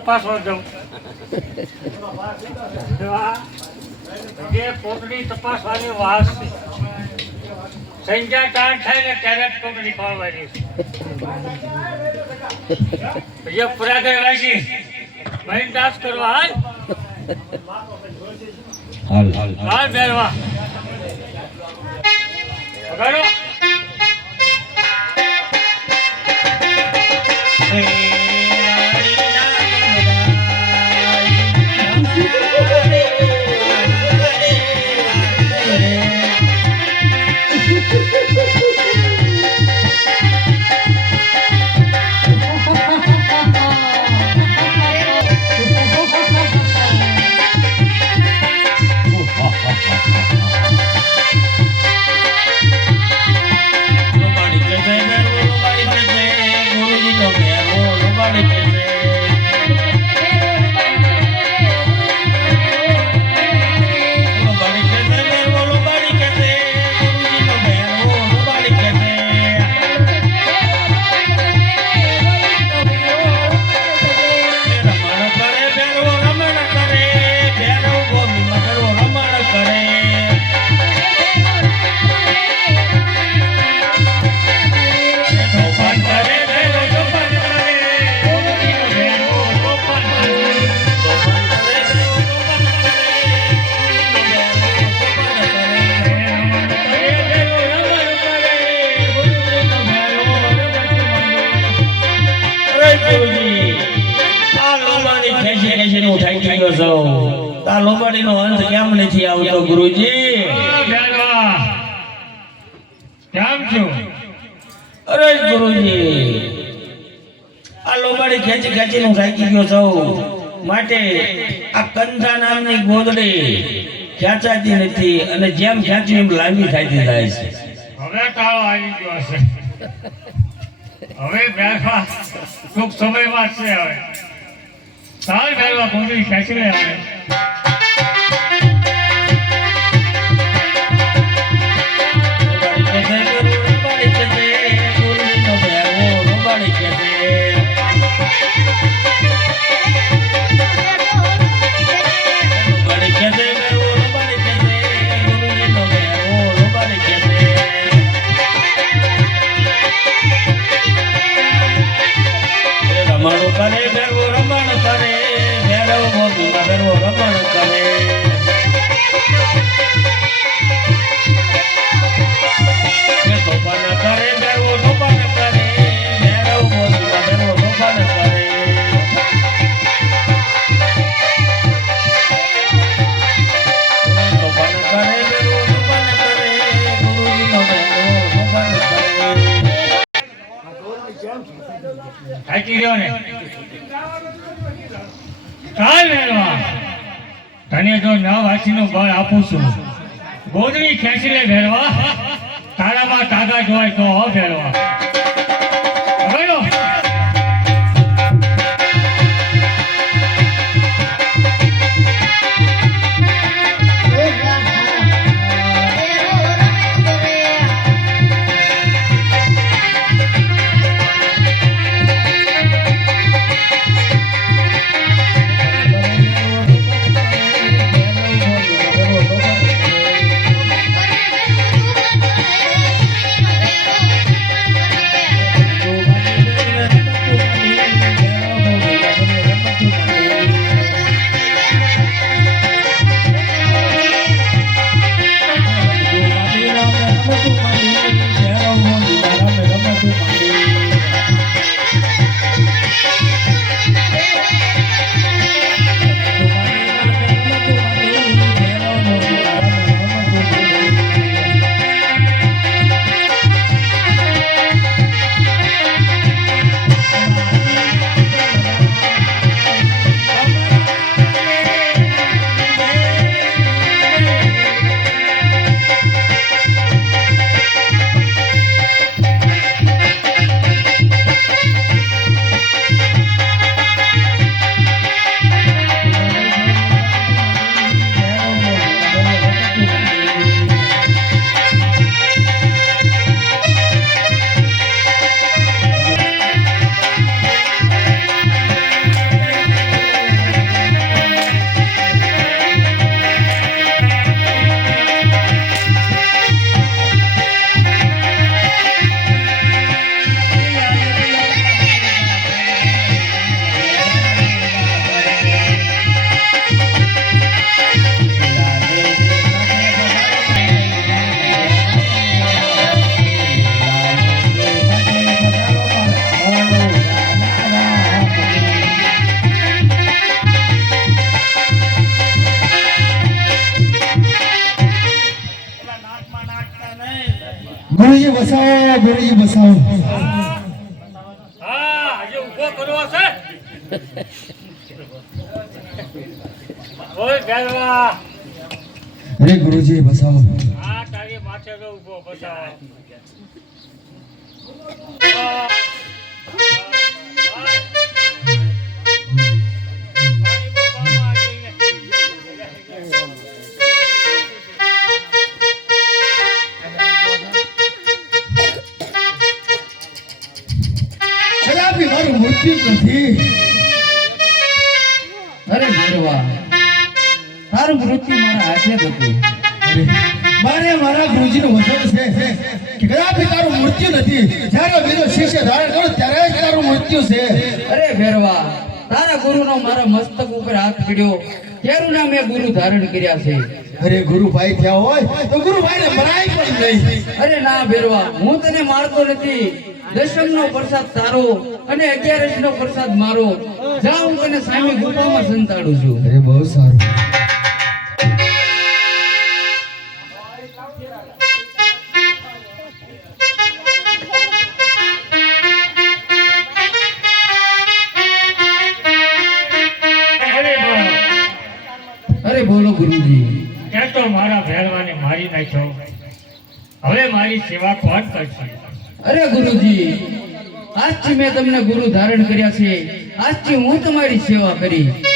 તપાસવા જાઉં. જે કોટડી તપાસવાની વાત છે, સંજ્ઞા ટાણ થાય ને ત્યારે જ કોટડી ખોલવાની છે. જે પુરાગર વાસી મહિન દાસ કરવા હાલ હાલ બેરવા વગાડો. લોબાડી નો અંત કેમ નથી આવતો ગુરુજી? કેમ છો? અરે ગુરુજી, આ લોબાડી ખેંચી ખેંચી નું થાકી ગયો છું, માટે આ કંધા નામની ગોદડી ખેંચાતી નથી અને જેમ ખેંચ્યું એમ લાંબી થતી જાય છે. હવે કાળો આવી ગયો છે, હવે બેઠા ટૂંક સમયમાં છે. હવે સાલ બેઠવા ગોદડી ખેંચી લે. હવે તને જો ન વાંચીનું બળ આપું છું, ગોદડી ખેંચી લે ભેરવા, તારામાં તાકાત હોય તો ભેરવા. ગુરુજી બસાવો હા હજી ઊભો કરવો છે ઓય ગેરવા અરે ગુરુજી બસાવો હા તારી માથે તો ઊભો બસાવ કદાપી મારું મૃત્યુ નથી. અરે ભેરવા તારું મૃત્યુ મારા હાથે જ હતું. મારે મારા ગુરુજીનું વચન છે કે કદાપી તારું મૃત્યુ નથી. જ્યારે બીજો શિષ્ય ધારણ કરો ત્યારે જ તારું મૃત્યુ છે. અરે ભેરવા તારા ગુરુનો મારા મસ્તક ઉપર હાથ પીડ્યો ત્યારુંના મેં ગુરુ ધારણ કર્યા છે. અરે ગુરુભાઈ થયા હોય તો ગુરુભાઈને મરાય પણ નહીં. અરે ના ભેરવા હું તને મારતો નથી. દશમનો પ્રસાદ તારો અને 11નો પ્રસાદ મારો. જા હું તને સામે ગુફામાં સંતાડું છું. અરે બહુ સારું. અરે બોલો ગુરુજી. ત્યાં તો મારા ભેરવાને મારી નાખ્યો હવે મારી સેવા કોણ કરશે અરે ગુરુજી આજથી મેં તમને ગુરુ ધારણ કર્યા છે. આજથી હું તમારી સેવા કરી.